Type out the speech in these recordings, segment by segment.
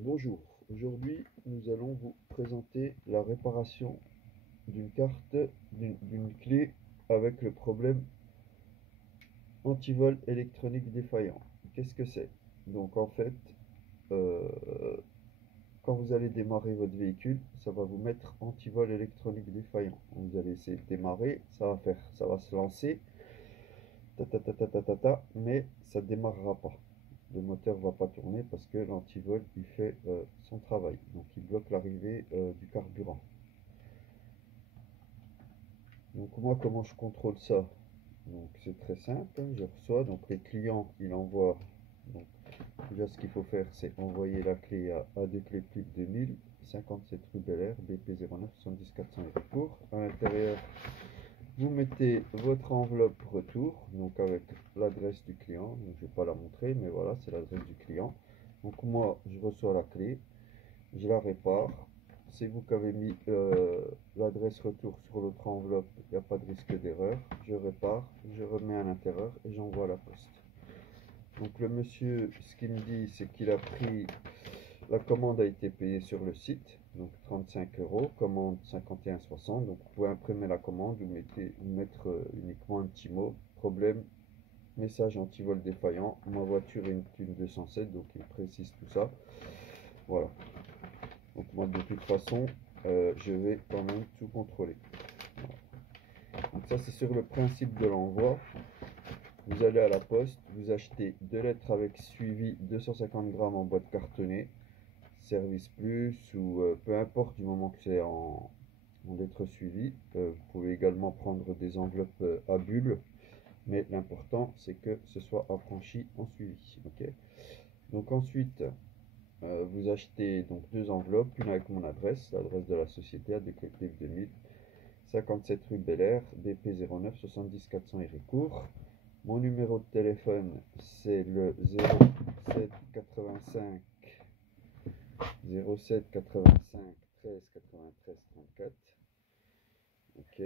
Bonjour, aujourd'hui nous allons vous présenter la réparation d'une carte, d'une clé avec le problème antivol électronique défaillant. Qu'est-ce que c'est? Donc en fait, euh, quand vous allez démarrer votre véhicule, ça va vous mettre antivol électronique défaillant. Vous allez essayer de démarrer, ça va se lancer, mais ça ne démarrera pas. Le moteur ne va pas tourner parce que l'antivol il fait son travail. Donc il bloque l'arrivée du carburant. Donc moi comment je contrôle ça? Donc c'est très simple, je reçois, donc les clients il envoie, donc déjà ce qu'il faut faire c'est envoyer la clé à des clés type 2000, 57 rue Bel Air, BP 09 70 400 Héricourt. À l'intérieur vous mettez votre enveloppe retour, donc avec l'adresse du client, donc je ne vais pas la montrer mais voilà c'est l'adresse du client. Donc moi je reçois la clé, je la répare. C'est vous qui avez mis l'adresse retour sur l'autre enveloppe, il n'y a pas de risque d'erreur. Je répare, je remets à l'intérieur et j'envoie à la poste. Donc le monsieur, ce qu'il me dit, c'est qu'il a pris, la commande a été payée sur le site, donc 35 €, commande 51,60. Donc vous pouvez imprimer la commande, vous mettre uniquement un petit mot, problème, message anti-vol défaillant, ma voiture est une 207, donc il précise tout ça. Voilà. Donc moi de toute façon, je vais quand même tout contrôler. Voilà. Donc ça c'est sur le principe de l'envoi. Vous allez à la poste, vous achetez 2 lettres avec suivi 250 grammes en boîte cartonnée, service plus ou peu importe du moment que c'est en lettres suivies. Vous pouvez également prendre des enveloppes à bulles, mais l'important c'est que ce soit affranchi en suivi. Okay. Donc ensuite, vous achetez donc 2 enveloppes, une avec mon adresse, l'adresse de la société à Déclic 2000, 57 rue Bel Air, BP 09 70 400 Héricourt. Mon numéro de téléphone c'est le 07 85 13 93 34. Ok,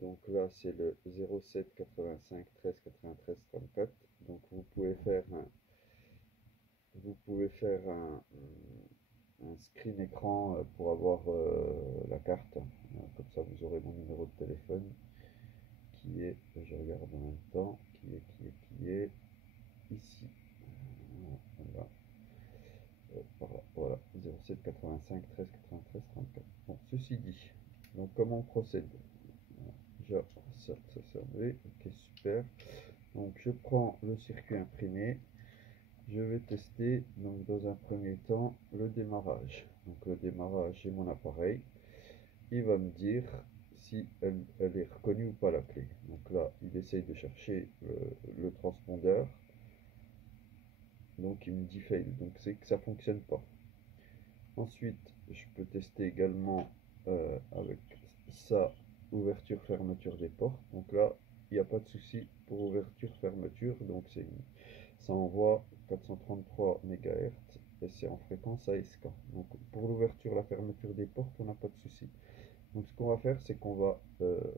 donc là c'est le 07 85 13 93 34. Donc vous pouvez faire un screen écran pour avoir la carte. Comme ça, vous aurez mon numéro de téléphone qui est, je regarde en même temps, qui est ici. Voilà, voilà, 07 85 13 93 34. Bon, ceci dit, donc comment on procède? Déjà, ça c'est enlevé, ok, super. Donc je prends le circuit imprimé. Je vais tester donc dans un premier temps le démarrage. Donc le démarrage, j'ai mon appareil. Il va me dire si elle est reconnue ou pas la clé. Donc là, il essaye de chercher le transpondeur. Donc il me dit fail. Donc c'est que ça ne fonctionne pas. Ensuite, je peux tester également avec ça, ouverture-fermeture des portes. Donc là, il n'y a pas de souci pour ouverture-fermeture. Donc ça envoie 433 MHz et c'est en fréquence ASK. Donc pour l'ouverture, la fermeture des portes, on n'a pas de souci. Donc ce qu'on va faire, c'est qu'on va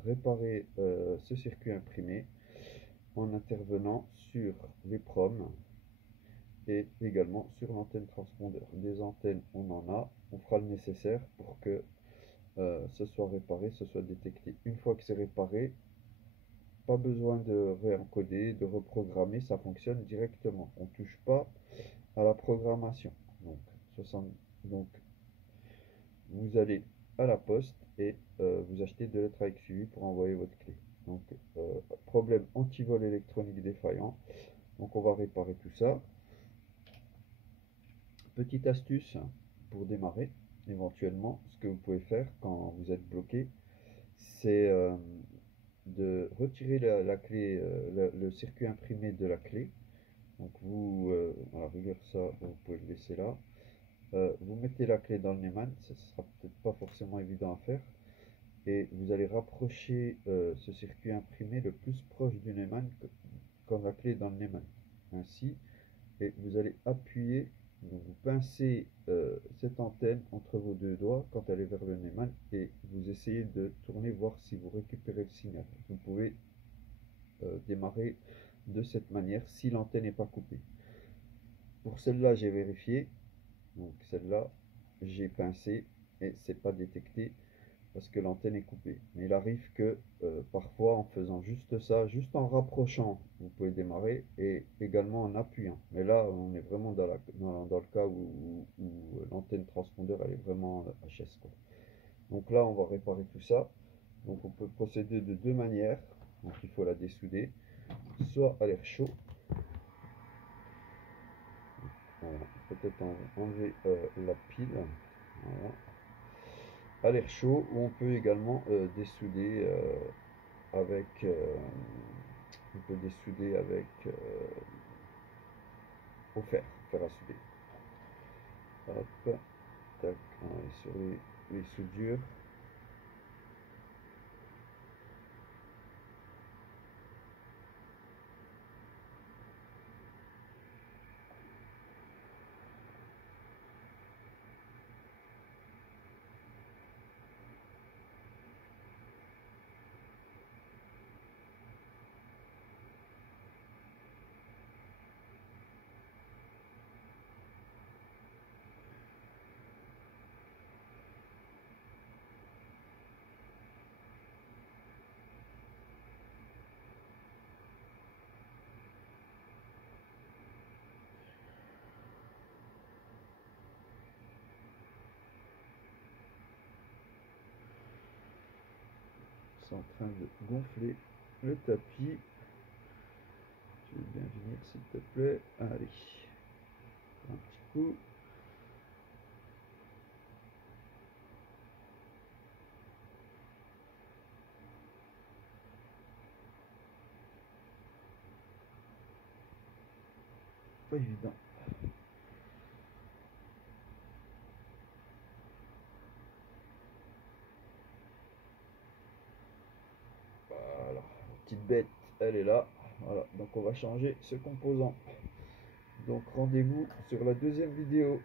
réparer ce circuit imprimé en intervenant sur les proms et également sur l'antenne transpondeur. Des antennes, on en a, on fera le nécessaire pour que ce soit réparé, ce soit détecté. Une fois que c'est réparé, pas besoin de réencoder, de reprogrammer, ça fonctionne directement. On ne touche pas à la programmation. Donc, 60, donc vous allez à la poste et vous achetez 2 lettres avec suivi pour envoyer votre clé. Donc, problème anti-vol électronique défaillant. Donc, on va réparer tout ça. Petite astuce pour démarrer, éventuellement, ce que vous pouvez faire quand vous êtes bloqué, c'est de retirer la clé, le circuit imprimé de la clé. Donc vous, à la rigueur ça, vous pouvez le laisser là. Vous mettez la clé dans le Neumann, ça sera peut-être pas forcément évident à faire. Et vous allez rapprocher ce circuit imprimé le plus proche du Neumann quand la clé est dans le Neumann. Ainsi, et vous allez appuyer, donc vous pincez cette antenne entre vos deux doigts quand elle est vers le Neumann et vous essayez de tourner voir si vous récupérez le signal. Vous pouvez démarrer de cette manière si l'antenne n'est pas coupée. Pour celle-là, j'ai vérifié, Donc celle-là, j'ai pincé et c'est pas détecté parce que l'antenne est coupée. Mais il arrive que parfois en faisant juste ça, juste en rapprochant, vous pouvez démarrer et également en appuyant. Mais là, on est vraiment dans le cas où l'antenne transpondeur elle est vraiment HS, quoi. Donc là, on va réparer tout ça. Donc on peut procéder de deux manières. Donc il faut la dessouder, soit à l'air chaud. Voilà. Peut-être enlever la pile. Voilà. À l'air chaud, ou on peut également dessouder avec on peut dessouder avec au fer à souder. Hop, tac, on est sur les soudures. C'est en train de gonfler le tapis. Je vais bien venir s'il te plaît. Allez, un petit coup. Pas évident. Voilà, la petite bête, elle est là. Voilà, donc on va changer ce composant. Donc rendez-vous sur la deuxième vidéo.